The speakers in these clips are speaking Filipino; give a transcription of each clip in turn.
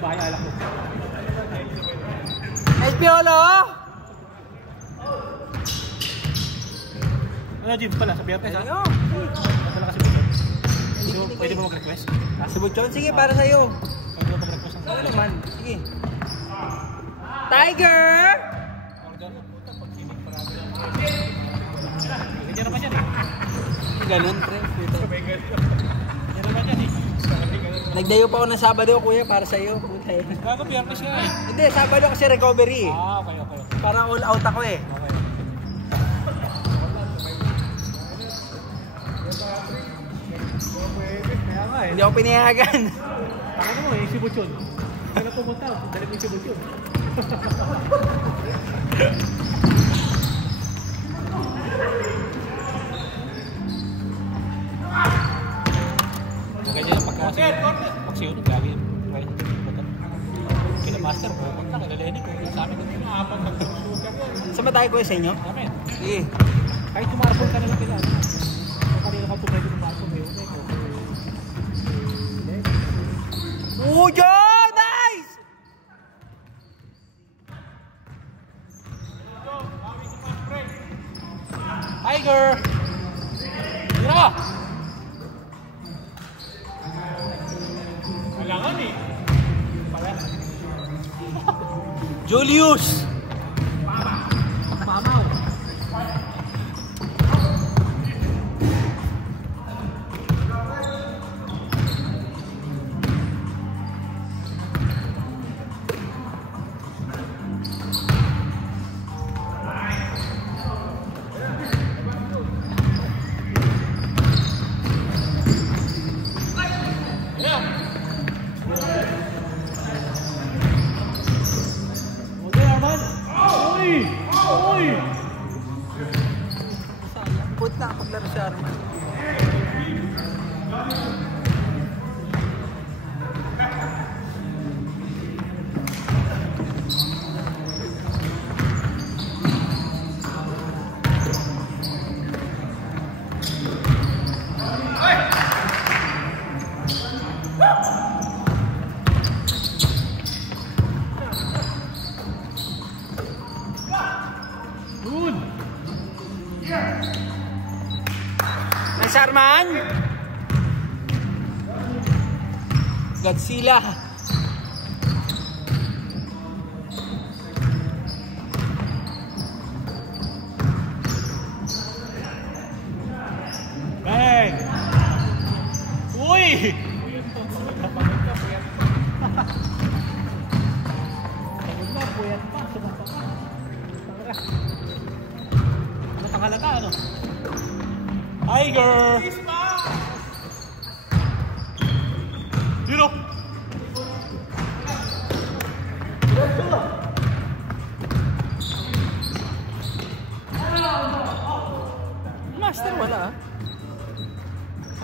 bahay, alak mo. Nice Piolo! Ano, Jim pala, sa Biyernes ha? Ano? Masala kasi Butchon. So, pwede mo mag-request? Si Butchon, sige para sa'yo. Pwede mo mag-request ng Ano naman? Sige. Tiger! order. Pag sinig parami lang. Ganyan naman yan eh. Ganun, pre. Ganyan naman yan eh. Nagdayo pa ako ng Sabado, kuya, para sa'yo. Bago Biyernes nga eh. Hindi, Sabado kasi recovery eh. Okay. Para all out ako eh. Okay. Kaya nga eh. Hindi ako pinayagan. Ako mo eh, si Butchon. Kaya na pumunta, dali mo si Butchon. Ganyan ang pagkasiyon, lagi. Kila Master, pupunta, kila Lenny, kung sa amin ko maabang mag-shooter yan. Saan ba tayo kuya sa inyo? Amen. Sige. Kahit tumarapon ka na lang kila. Kanina ka tumay ko tumarapon ngayon. Ujo! Nice! Tiger! Tira! Kailangan eh. Julius! Mamaw. Punta na paglaro si Arman. Nice Arman! Godzilla! Bang! Uy! Puyat pa, sumapa ka. Ano pangalata, ano? Tiger! Dino! Master wala ah.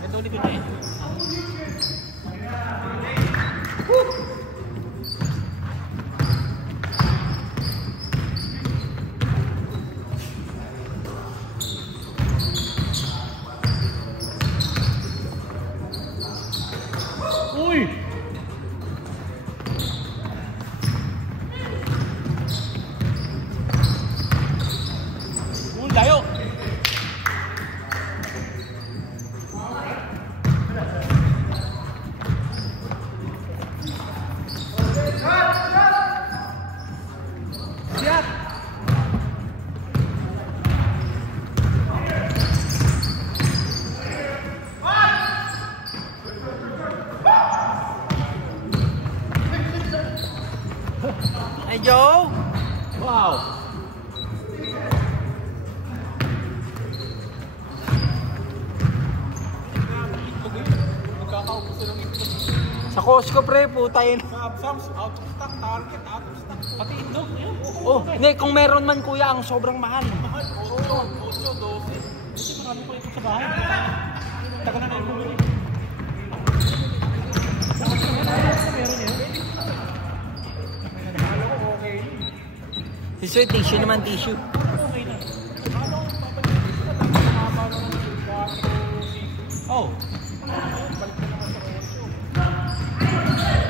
Ito ulit ko na eh. Uy! Layo! Siap! Hey Joe! Wow! Sa Costco pre, puta yun. Samsung, out of stock, Target, out of stock. Pati Indog, yun. Oh, hindi, kung meron man kuya, ang sobrang mahal. Mahal, 8, 12. Kasi marami pa ito sa bahay. Tagal na yung bumili. Meron yun. Okay. Tissue, tissue naman, tissue. Okay na. Oh.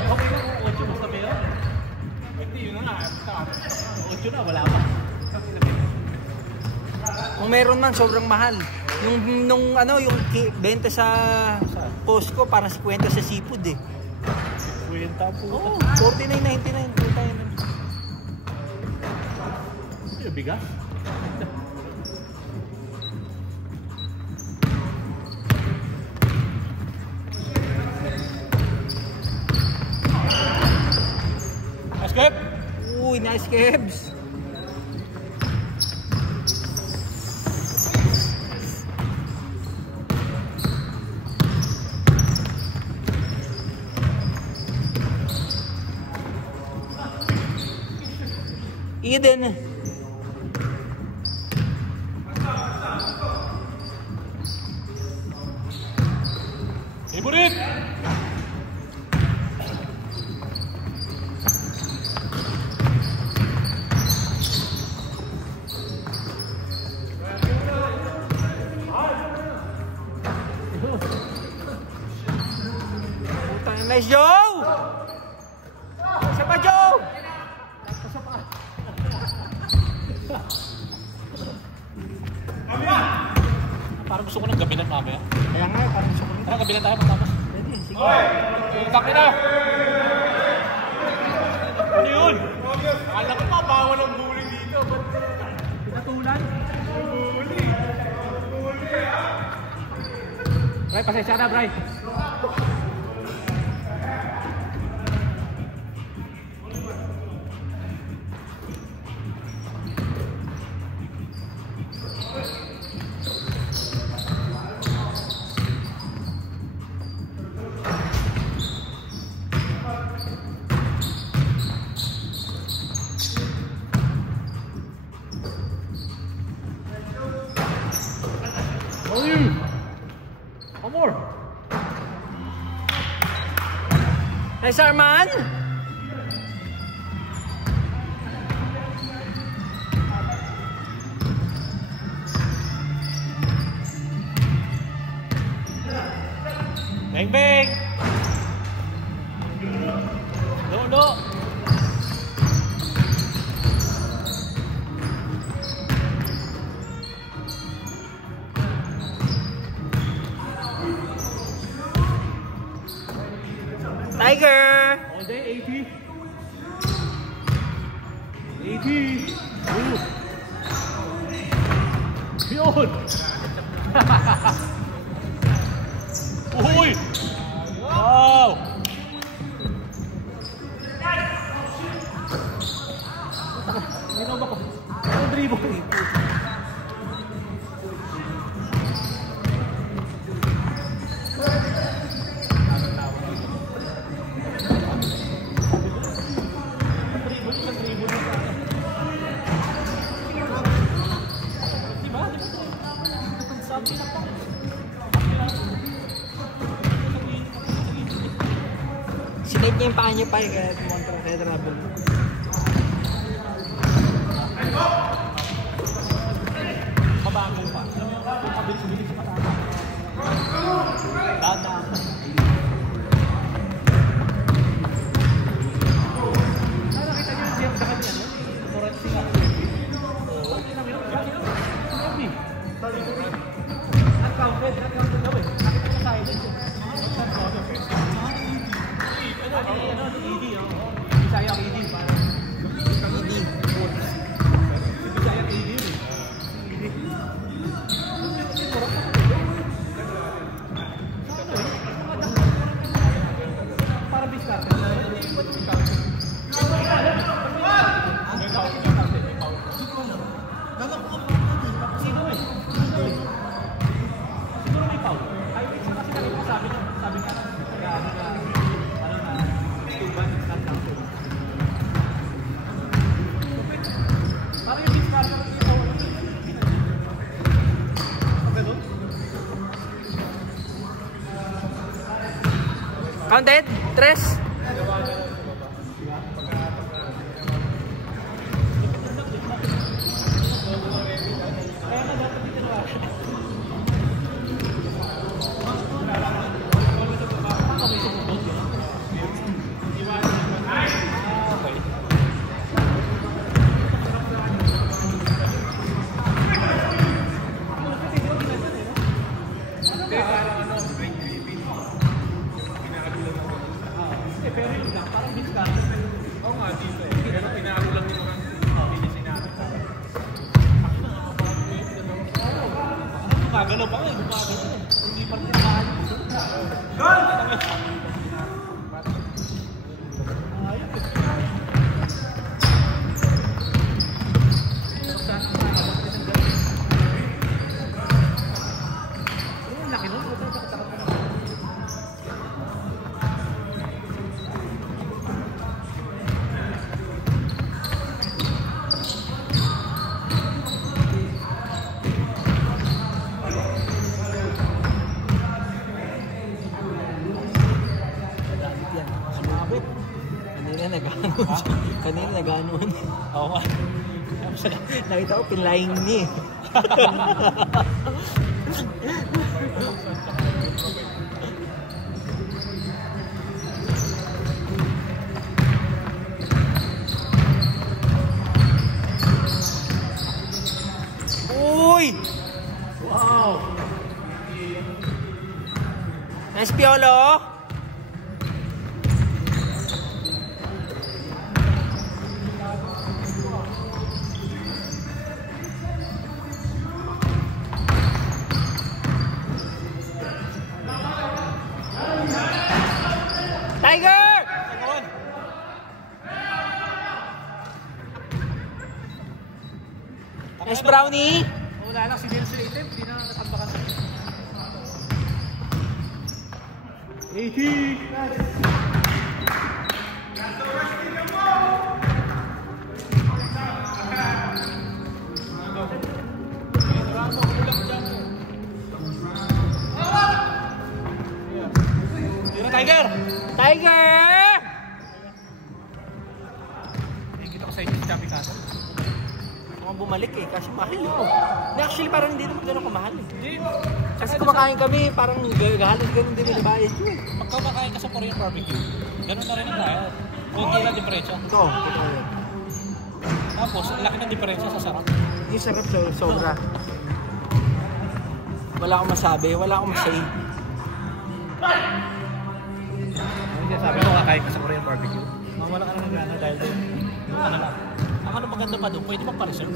Okay na kung 8 basta meron. 8 na, wala pa. Kung meron man, sobrang mahal. Yung 20 sa Costco, parang 50 sa seafood eh. 50 po. Oo, 49.99. Puta yun. Yung bigas? Escape! Uy, nice kebs. Eden. Iburit! Nice, Joe! Isa pa, Joe! Parang gusto ko ng gabilan mamaya. Kaya nga, parang gusto ko rin. Tara, gabilan tayo matapos. Pwede, sige. Taki na! Ano yun? Akala ko pa, bawal ang bully dito. Pinatulan. Bully! Bray, pasensya na, Bray. One more. Nice, Arman! Bang bang! Do. Tiger! All day, 80. 80. Yun! Uy! Wow! Ano ba ko? Ano dribble? Sinate niya yung paa niya pa kaya tumontra kaya trouble. Mabagal pa. Yung kabilis-bilis sa katama. Dada. Nakita niyo yung Jeff sa kanya, no? Moratsi nga. Okay lang yun. Grabe. Not-counted daw eh. Nakita niya tayo din. ED, oh. Bisaya ang ED, parang. ED. Bisaya ang ED, eh. Para biskarte. Sino eh? Siguro may foul. Ay, kasi kanina sabi niya, Counted? 3? Gumagalaw pa nga eh. Gumagalaw eh. Hindi pa rin mahal. Kanina nag-anuan. Oo nga. Nakita ko pinlaying niya eh. Uy! Wow! Nice Piolo! Tiger! Nice Brownie! Wala lang si Nelson Item, hindi na natambakan. 80! Tiger! Tiger! Kita ko sa inyo si Chappy Kato. Mukhang bumalik eh, kasi mahal yun. Actually, parang hindi naman gano'n kamahal eh. Hindi. Kasi kumakain kami, parang gahalos ganun din yung bayad yun. Pagka makain ka sa Korean barbecue, ganun na rin ang bayad. Kunti lang diferensya. Ito, ito yun. Tapos, ang laki ng diferensya sa sarap. Yung sarap sobra. Wala akong masabi, wala akong masay. Sabi ko, kakain ka sa Korean barbecue. Mawala ka na ng gana dahil doon. Doon ka na lang. Ang ano maganda pa doon, pwede magpa-reserve.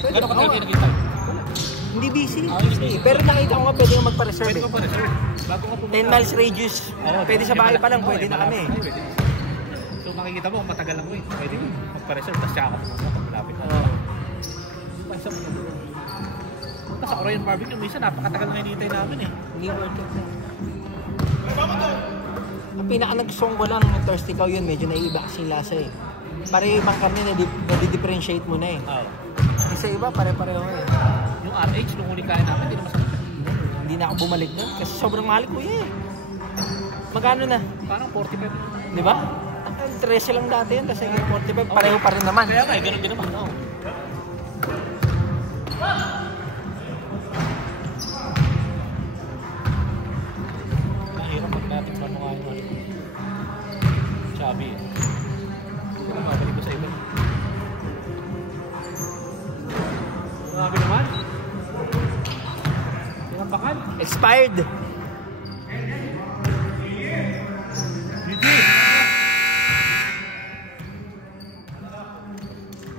Gano'n ka tayo kinakita? Hindi busy. Pero nakita ko nga pwede nga magpa-reserve. Pwede magpa-reserve. 10 miles radius. Pwede sa bahay pa lang, pwede na kami. So makikita mo, matagal lang mo eh. Pwede magpa-reserve, tapos siya ako pumunta malapit na. Punta sa Korean barbecue, minsan napakatagal na hinihintay namin eh. Hindi worth it. Ang pinaka-nagustuhan ko lang ng Thirsty Cow yun, medyo naiiba kasi yung lasa eh. Pareho ibang karne na differentiate mo na eh. Isa iba, pare-pareho eh. Yung RH, nung huli kain namin, hindi na masakit. Hindi na ako bumalik doon kasi sobrang mahal ko eh. Magkano na? Parang 45. Di ba? 13 lang dati yun, kasi 45, pareho pa rin naman. Kaya nga, ganun din naman. Oh. Mahirap pag natin pa mga ano. Chubby. Mabalik ko sa iba. Grabe naman. Tinampakan. Expired.